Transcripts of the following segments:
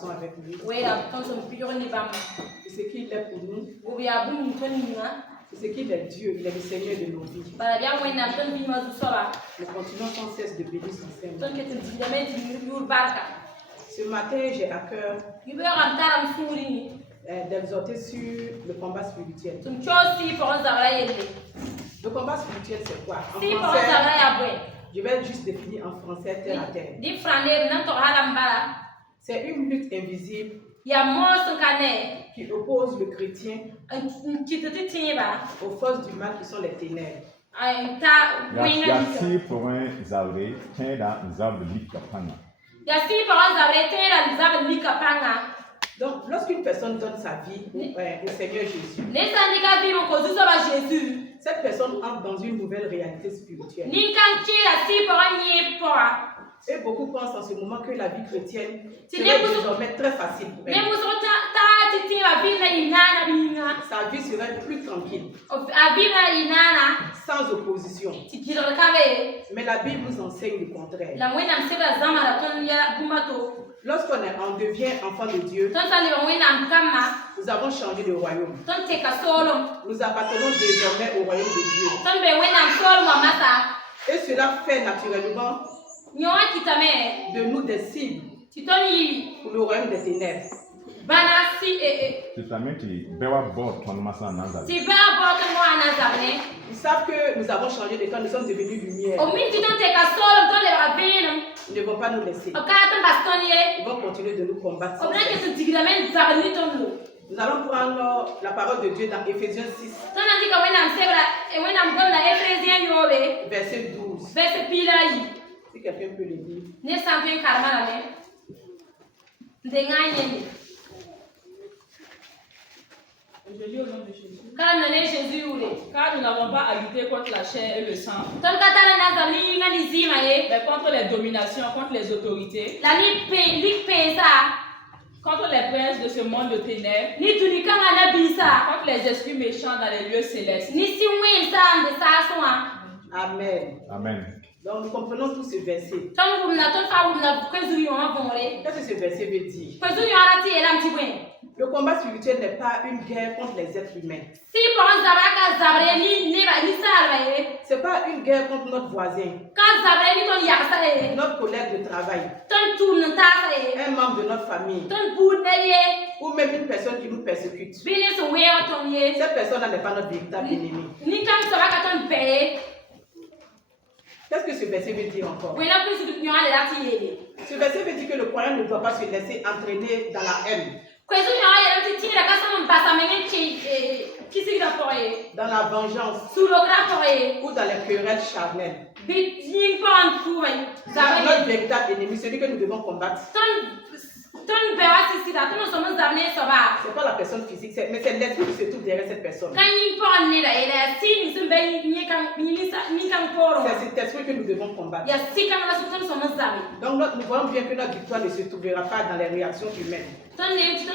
façon avec lui. C'est ce qu'il est pour nous. C'est ce qu'il est Dieu, il est le Seigneur de nos vies. Nous continuons sans cesse de bénir son Seigneur. Ce matin, j'ai à cœur d'exhorter sur le combat spirituel. Le combat spirituel, c'est quoi? En français, je vais juste définir en français terre à terre. C'est une lutte invisible qui oppose le chrétien aux forces du mal qui sont les ténèbres. Donc, lorsqu'une personne donne sa vie au Seigneur Jésus, cette personne entre dans une nouvelle réalité spirituelle. Et beaucoup pensent en ce moment que la vie chrétienne sera désormais très facile pour elle. Sa vie serait plus tranquille, sans opposition. Mais la Bible nous enseigne le contraire. Lorsqu'on devient enfant de Dieu, nous avons changé de royaume. Nous appartenons désormais au royaume de Dieu. Et cela fait naturellement de nous des cibles pour le royaume des ténèbres. Ils savent que nous avons changé de camp, nous sommes devenus lumière. Ils ne vont pas nous laisser. Ils vont continuer de nous combattre. Nous allons prendre la parole de Dieu dans Éphésiens 6, verset 12. Si quelqu'un peut le lire. Je lis au nom de Jésus. Car nous n'avons pas à lutter contre la chair et le sang, mais contre les dominations, contre les autorités, contre les princes de ce monde de ténèbres, contre les esprits méchants dans les lieux célestes. Amen. Amen. Donc nous comprenons tous ce verset. Qu'est-ce que ce verset veut dire? Le combat spirituel n'est pas une guerre contre les êtres humains. Ce n'est pas une guerre contre notre voisin, notre collègue de travail, un membre de notre famille, ou même une personne qui nous persécute. Cette personne n'est pas notre véritable ennemi. Qu'est-ce que ce verset veut dire encore? Ce verset veut dire que le croyant ne doit pas se laisser entraîner dans la haine, dans la vengeance ou dans les querelles charnelles. Notre véritable ennemi, celui que nous devons combattre, ce n'est pas la personne physique, mais c'est l'esprit qui se trouve derrière cette personne. C'est cet esprit que nous devons combattre. Donc nous voyons bien que notre victoire ne se trouvera pas dans les réactions humaines, mais c'est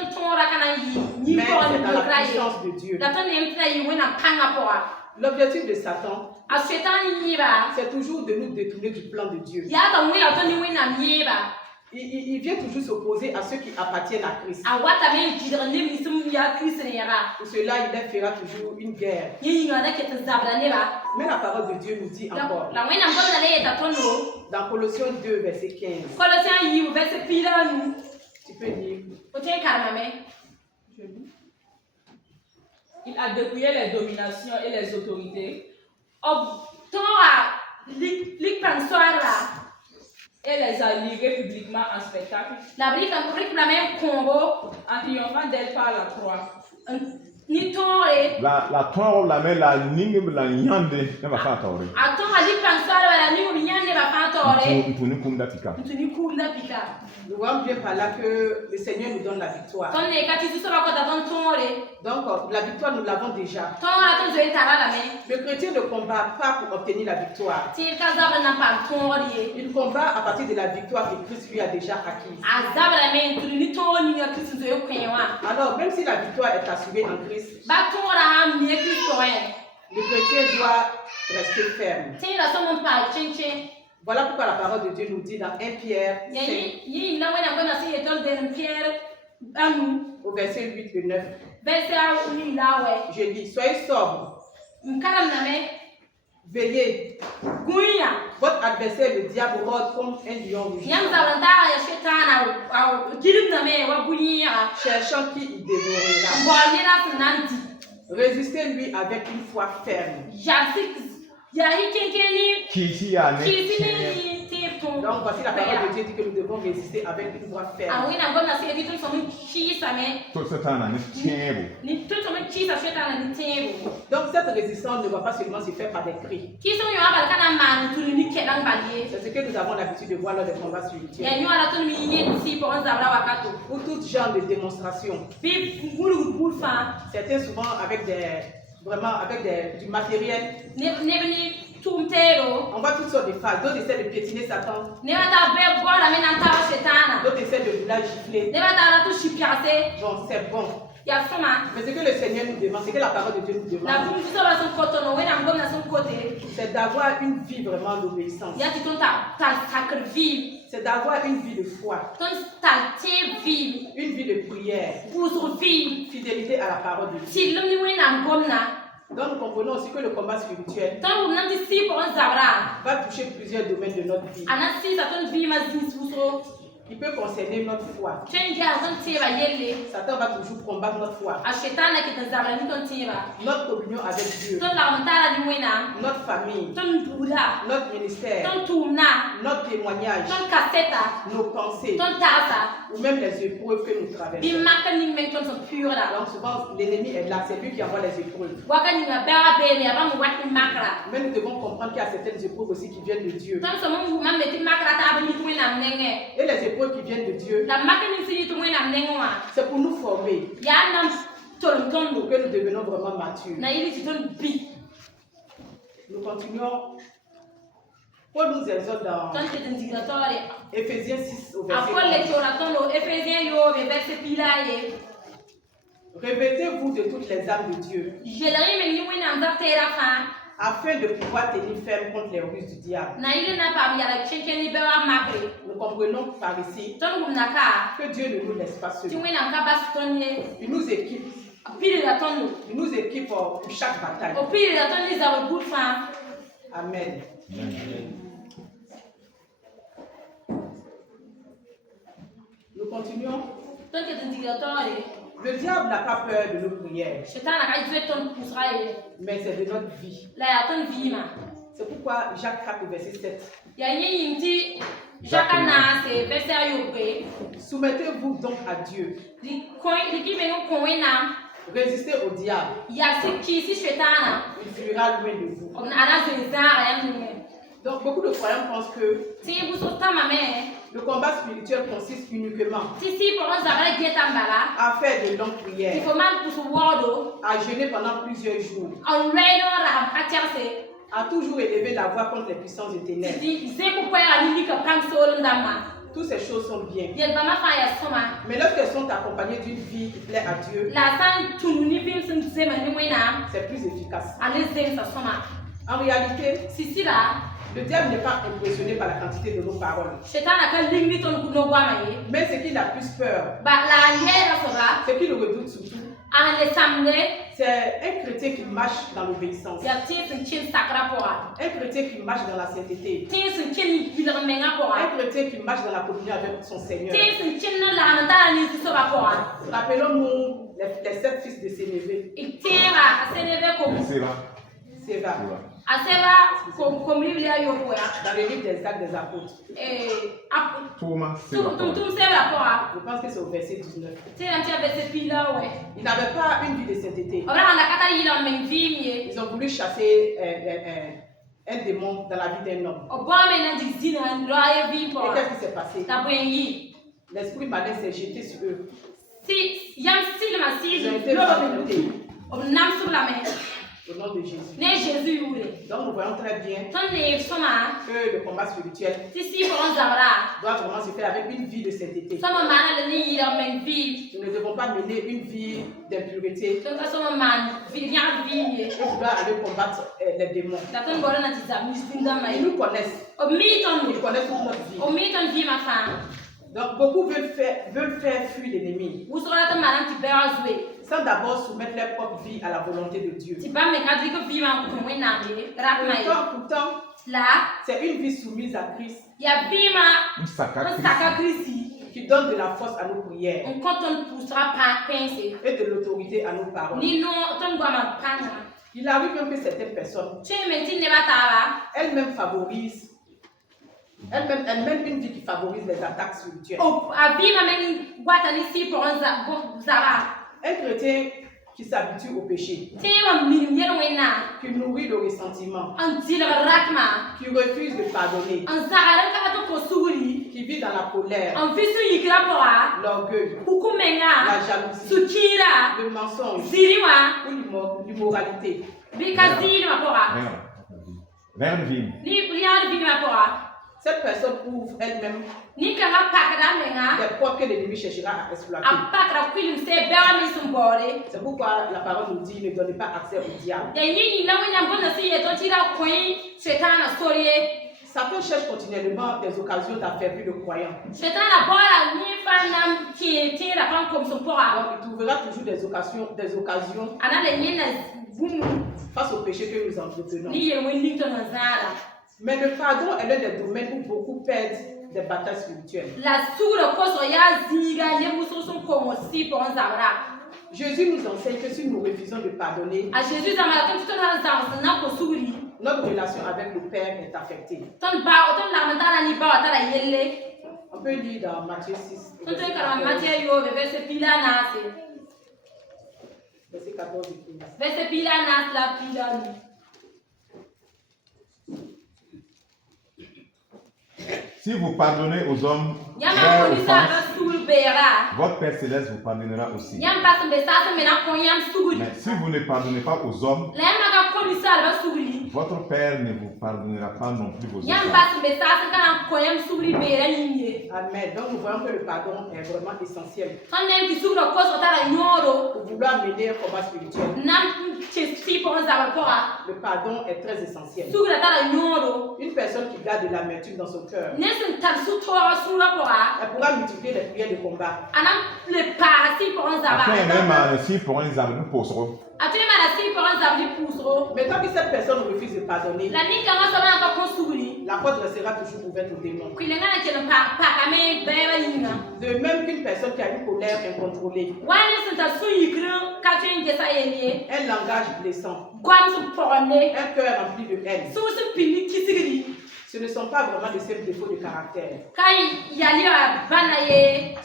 dans la puissance de Dieu. L'objectif de Satan, c'est toujours de nous détourner du plan de Dieu. Il vient toujours s'opposer à ceux qui appartiennent à Christ. Pour cela, il fera toujours une guerre. Mais la parole de Dieu nous dit encore, dans Colossiens 2, verset 15, tu peux lire. Il a dépouillé les dominations et les autorités, et les a livrés publiquement en spectacle, en triomphant d'elle par la croix. La tɔɔrɔ lamɛn la niŋe la yande ne ba faa tɔɔre. Ntuni kum da tika. Nous voyons bien par là que le Seigneur nous donne la victoire. Donc la victoire nous l'avons déjà. Le chrétien ne combat pas pour obtenir la victoire. Il combat à partir de la victoire que Christ lui a déjà acquise. Alors même si la victoire est assurée en Christ, le chrétien doit rester ferme. Voilà pourquoi la parole de Dieu nous dit dans 1 Pierre 5, au verset 8 et 9. Je lis, soyez sobres, veillez. Votre adversaire, le diable, rôde comme un lion rugissant, cherchant qui il dévorera. Résistez-lui avec une foi ferme. Donc voici la parole de Dieu dit que nous devons résister avec une foi ferme. Donc cette résistance ne va pas seulement se faire par des cris. C'est ce que nous avons l'habitude de voir lors des combats spirituels. Ou tout genre de démonstration. Certains souvent avec du matériel. On voit toutes sortes de phases. D'autres essaient de piétiner Satan. D'autres essaient de vouloir gifler. Bon, c'est bon. Mais ce que le Seigneur nous demande, ce que la parole de Dieu nous demande, c'est d'avoir une vie vraiment d'obéissance. C'est d'avoir une vie de foi. Une vie de prière. Fidélité à la parole de Dieu. Donc nous comprenons aussi que le combat spirituel va toucher plusieurs domaines de notre vie. Il peut concerner notre foi. Satan va toujours combattre notre foi. Notre communion avec Dieu. Notre famille. Notre ministère. Notre témoignage. Nos pensées. Ou même les épreuves que nous traversons. Donc souvent l'ennemi est là, c'est lui qui envoie les épreuves. Mais nous devons comprendre qu'il y a certaines épreuves aussi qui viennent de Dieu. Et les épreuves qui viennent de Dieu, c'est pour nous former, pour que nous devenions vraiment matures. Nous continuons. Paul nous exhorte dans Éphésiens 6 au verset 11. Revêtez-vous de toutes les armes de Dieu, afin de pouvoir tenir ferme contre les ruses du diable. Nous comprenons par ici que Dieu ne nous laisse pas seuls. Il nous équipe. Il nous équipe pour chaque bataille. Amen. Nous continuons. Le diable n'a pas peur de nos prières, mais c'est de notre vie. C'est pourquoi Jacques 4 au verset 7. Soumettez-vous donc à Dieu. Résistez au diable. Il fuira loin de vous. Donc beaucoup de croyants pensent que le combat spirituel consiste uniquement à faire de longues prières, à jeûner pendant plusieurs jours, à toujours élever la voix contre les puissances des ténèbres. Toutes ces choses sont bien. Mais lorsqu'elles sont accompagnées d'une vie qui plaît à Dieu, c'est plus efficace. En réalité, le diable n'est pas impressionné par la quantité de nos paroles. Mais ce qu'il a plus peur, ce qu'il redoute surtout, c'est un chrétien qui marche dans l'obéissance. Un chrétien qui marche dans la sainteté. Un chrétien qui marche dans la communion avec son Seigneur. Rappelons-nous les 7 fils de Sénévé. Séva. Dans le livre des Actes des Apôtres. Je pense que c'est au verset 19. Ils n'avaient pas une vie de sainteté. Ils ont voulu chasser un démon dans la vie d'un homme. Et qu'est-ce qui s'est passé? L'esprit malin s'est jeté sur eux. Ils ont été violentés. Au nom de Jésus. Donc nous voyons très bien que le combat spirituel doit vraiment se faire avec une vie de sainteté. Nous ne devons dois pas mener une vie d'impureté. Et tu dois aller combattre les démons. Ils nous connaissent. Ils connaissent toute notre vie. Donc beaucoup veulent faire fuir l'ennemi sans d'abord soumettre leur propre vie à la volonté de Dieu. Pourtant, c'est une vie soumise à Christ qui donne de la force à nos prières et de l'autorité à nos paroles. Il arrive même que certaines personnes, elles-mêmes favorisent, elles mènent une vie qui favorise les attaques spirituelles. Un chrétien qui s'habitue au péché, qui nourrit le ressentiment, qui refuse de pardonner, qui vit dans la colère, l'orgueil, la jalousie, le mensonge ou l'immoralité. Cette personne ouvre elle-même des portes que l'ennemi cherchera à exploiter. C'est pourquoi la parole nous dit ne donnez pas accès au diable. Satan cherche continuellement des occasions d'affaiblir le croyant. Donc il trouvera toujours des occasions face au péché que nous entretenons. Mais le pardon est l'un des domaines où beaucoup perdent des batailles spirituelles. Jésus nous enseigne que si nous refusons de pardonner, notre relation avec le Père est affectée. On peut lire dans Matthieu 6, verset 14 et 15. Si vous pardonnez aux hommes leurs offenses, votre Père Céleste vous pardonnera aussi. Mais si vous ne pardonnez pas aux hommes, votre Père ne vous pardonnera pas non plus vos offenses. Amen. Donc nous voyons que le pardon est vraiment essentiel pour vouloir mener un combat spirituel. Le pardon est très essentiel. Une personne qui garde de l'amertume dans son cœur, elle pourra multiplier les prières de combat. Mais tant que cette personne refuse de pardonner, la porte restera toujours ouverte aux démons. De même qu'une personne qui a une colère incontrôlée, un langage blessant, un cœur rempli de haine, ce ne sont pas vraiment des simples défauts de caractère.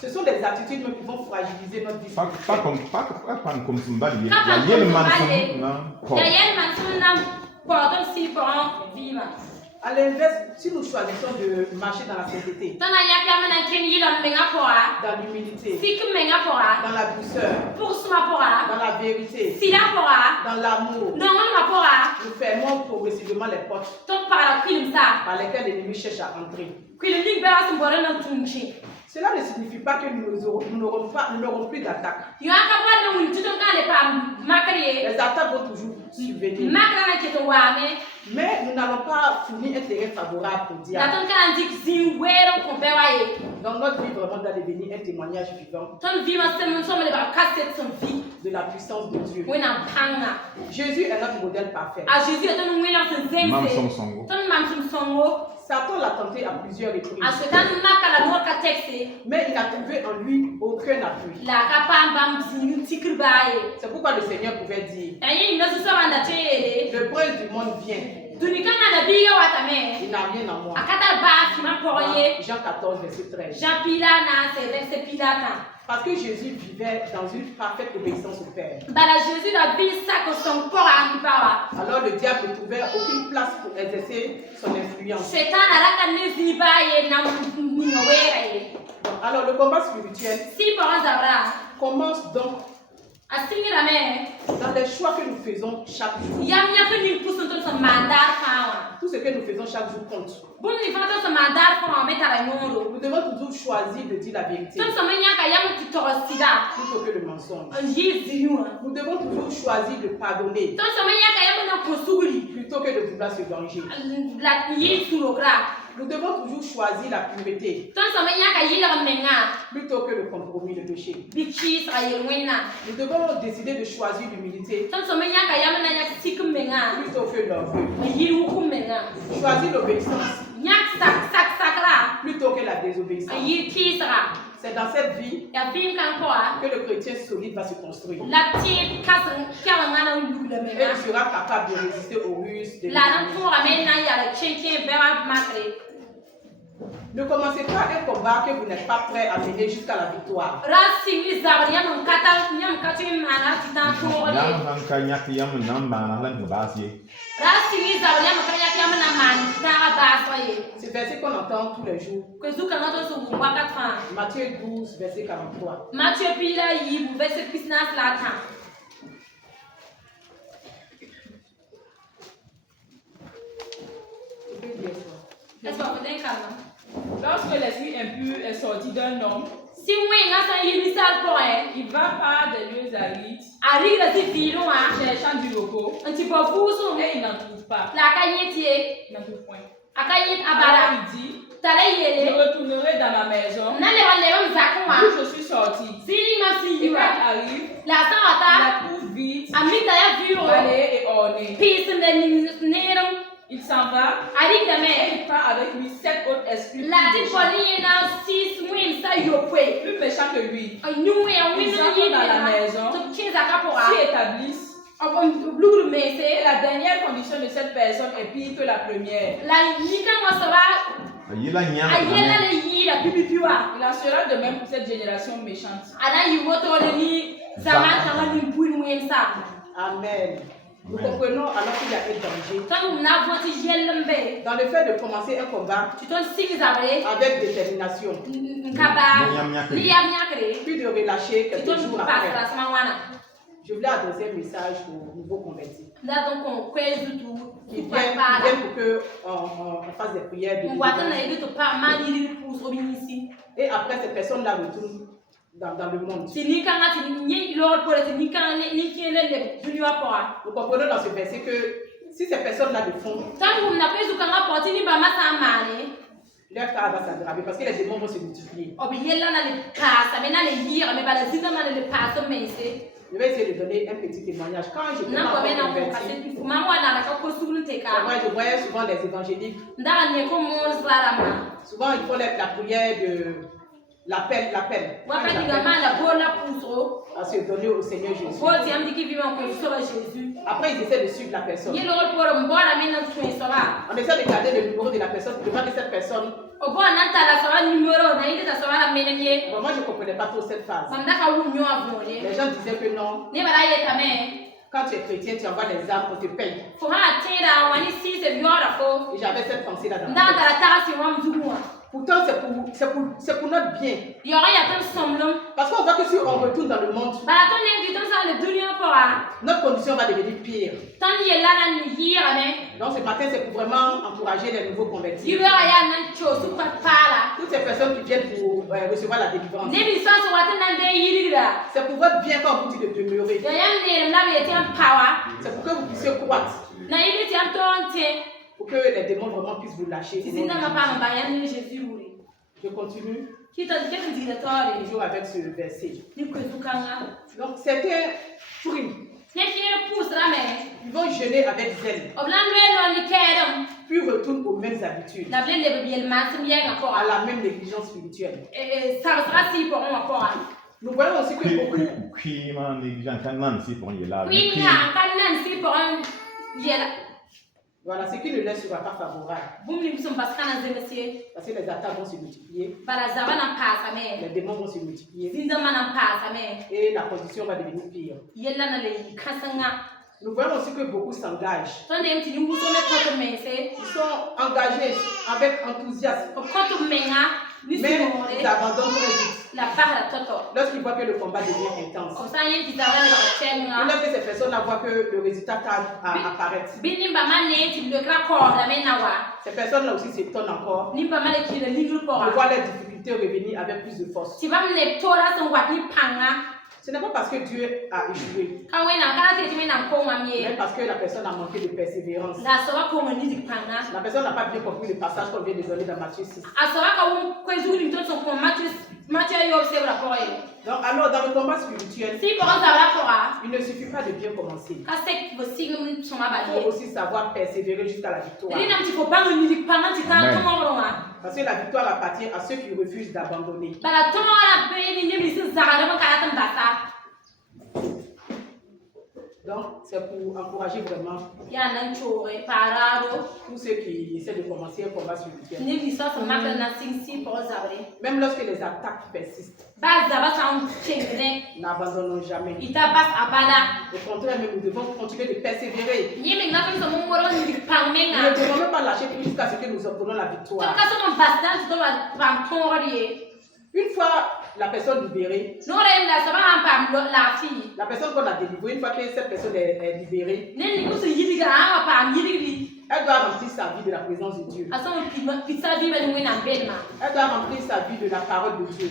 Ce sont des attitudes qui vont fragiliser notre vie. À l'inverse, si nous choisissons de marcher dans la sainteté, dans l'humilité, dans la douceur, dans la vérité, dans l'amour, nous fermons progressivement les portes par lesquelles l'ennemi cherche à entrer. Cela ne signifie pas que nous n'aurons plus d'attaques. Les attaques vont toujours subvenir. Mais nous n'allons pas fournir un terrain favorable au diable. Donc notre vie vraiment doit devenir un témoignage vivant de la puissance de Dieu. Jésus est notre modèle parfait. Satan l'a tenté à plusieurs reprises, mais il n'a trouvé en lui aucun appui. C'est pourquoi le Seigneur pouvait dire, le prince du monde vient, il n'a rien en moi. Jean 14, verset 13. Parce que Jésus vivait dans une parfaite obéissance au Père. Alors le diable ne trouvait aucune place pour exercer son influence. Alors le combat spirituel commence donc Dans les choix que nous faisons chaque jour. Tout ce que nous faisons chaque jour compte. Nous devons toujours choisir de dire la vérité plutôt que le mensonge. Nous devons toujours choisir de pardonner plutôt que de vouloir se venger. Nous devons toujours choisir la pureté plutôt que le compromis, le péché. Nous devons décider de choisir l'humilité plutôt que l'orgueil. Choisir l'obéissance plutôt que la désobéissance. C'est dans cette vie que le chrétien solide va se construire. Et il sera capable de résister aux ruses de l'ennemi. Ne commencez pas un combat que vous n'êtes pas prêt à mener jusqu'à la victoire. C'est le verset qu'on entend tous les jours. Matthieu 12, verset 43. Lorsque l'esprit impur est sorti d'un homme, il va par des lieux arides, cherchant du repos, et il n'en trouve pas. Il n'en trouve point. Alors il dit, je retournerai dans ma maison où je suis sorti. Et quand il arrive, il la trouve vide, balayée et ornée. Il s'en va et il prend avec lui 7 autres esprits plus méchants que lui. Ils entrent dans la maison, s'y établissent. Et la dernière condition de cette personne est pire que la première. Il en sera de même pour cette génération méchante. Amen. Nous comprenons alors qu'il y a un danger dans le fait de commencer un combat avec détermination, puis de relâcher quelques jours après. Je voulais adresser un message aux nouveaux convertis qui viennent pour qu'on fasse des prières de délivrance. Et après, ces personnes-là retournent dans le monde. Nous comprenons dans ce verset que si ces personnes-là le font, leur cas va s'aggraver parce que les démons vont se multiplier. Je vais essayer de donner un petit témoignage. Quand j'étais pas convertie, je voyais souvent les évangéliques. Souvent, il faut la prière de l'appel. À se donner au Seigneur Jésus. Après, ils essaient de suivre la personne. On essaie de garder le numéro de la personne pour demander que cette personne. Moi, je ne comprenais pas trop cette phase. Les gens disaient que non. Quand tu es chrétien, tu envoies les âmes, on te paye. Et j'avais cette pensée-là dans ma tête. Pourtant, c'est pour notre bien. Parce qu'on voit que si on retourne dans le monde, notre condition va devenir pire. Donc ce matin, c'est pour vraiment encourager les nouveaux convertis. Toutes ces personnes qui viennent pour recevoir la délivrance. C'est pour votre bien quand vous dites de demeurer. C'est pour que vous puissiez croître. Pour que les démons vraiment puissent vous lâcher. Je continue. Toujours avec ce verset. Donc c'était fruit. Ils vont jeûner avec zèle. Puis retournent aux mêmes habitudes. À la même négligence spirituelle. Nous voyons aussi que beaucoup. Voilà, ce qui ne leur sera pas favorable. Parce que les attaques vont se multiplier. Les démons vont se multiplier. Et la condition va devenir pire. Nous voyons aussi que beaucoup s'engagent. Ils sont engagés avec enthousiasme. Mais ils abandonnent très vite. Lorsqu'ils voient que le combat devient intense. Et lorsque ces personnes voient que le résultat tarde à apparaître. Ces personnes-là aussi s'étonnent encore. De voir les difficultés revenir avec plus de force. Ce n'est pas parce que Dieu a échoué, mais parce que la personne a manqué de persévérance. La personne n'a pas bien compris le passage qu'on vient de donner dans Matthieu 6. Donc, alors, dans le combat spirituel, il ne suffit pas de bien commencer. Il faut aussi savoir persévérer jusqu'à la victoire. Parce que la victoire appartient à ceux qui refusent d'abandonner. Donc, c'est pour encourager vraiment tous ceux qui essaient de commencer un combat spirituel. Même lorsque les attaques persistent, n'abandonnons jamais. Au contraire, nous devons continuer de persévérer. Nous ne devons même pas lâcher prise jusqu'à ce que nous obtenons la victoire. Une fois la personne libérée, la personne qu'on a délivrée, une fois que cette personne est libérée, elle doit remplir sa vie de la présence de Dieu. Elle doit remplir sa vie de la parole de Dieu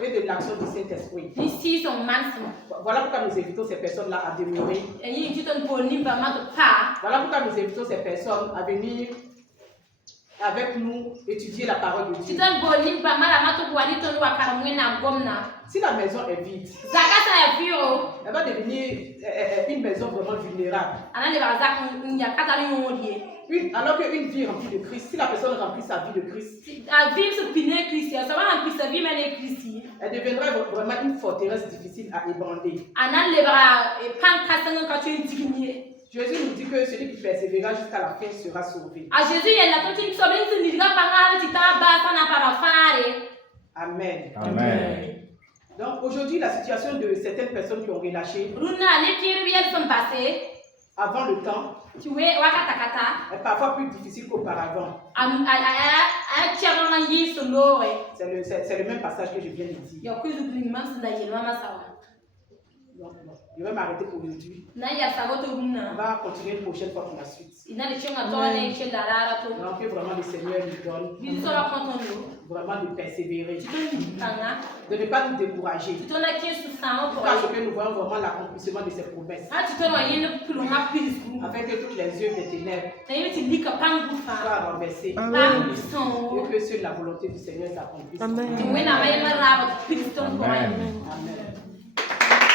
et de l'action du Saint-Esprit. Voilà pourquoi nous invitons ces personnes-là à demeurer. Voilà pourquoi nous invitons ces personnes à venir avec nous étudier la parole de Dieu. Si la maison est vide, elle va devenir une maison vraiment vulnérable. Alors qu'une vie remplie de Christ, si la personne remplit sa vie de Christ, elle deviendra vraiment une forteresse difficile à ébranler. Jésus nous dit que celui qui persévérera jusqu'à la fin sera sauvé. Amen. Amen. Donc aujourd'hui, la situation de certaines personnes qui ont relâché avant le temps est parfois plus difficile qu'auparavant. C'est le même passage que je viens de dire. Je vais m'arrêter pour aujourd'hui. On va continuer une prochaine fois pour la suite. Donc que vraiment le Seigneur nous donne vraiment de persévérer, de ne pas nous décourager, parce que nous voyons vraiment l'accomplissement de ses promesses, afin que toutes les œuvres des ténèbres soient renversées et que seule la volonté du Seigneur s'accomplisse. Amen. Amen.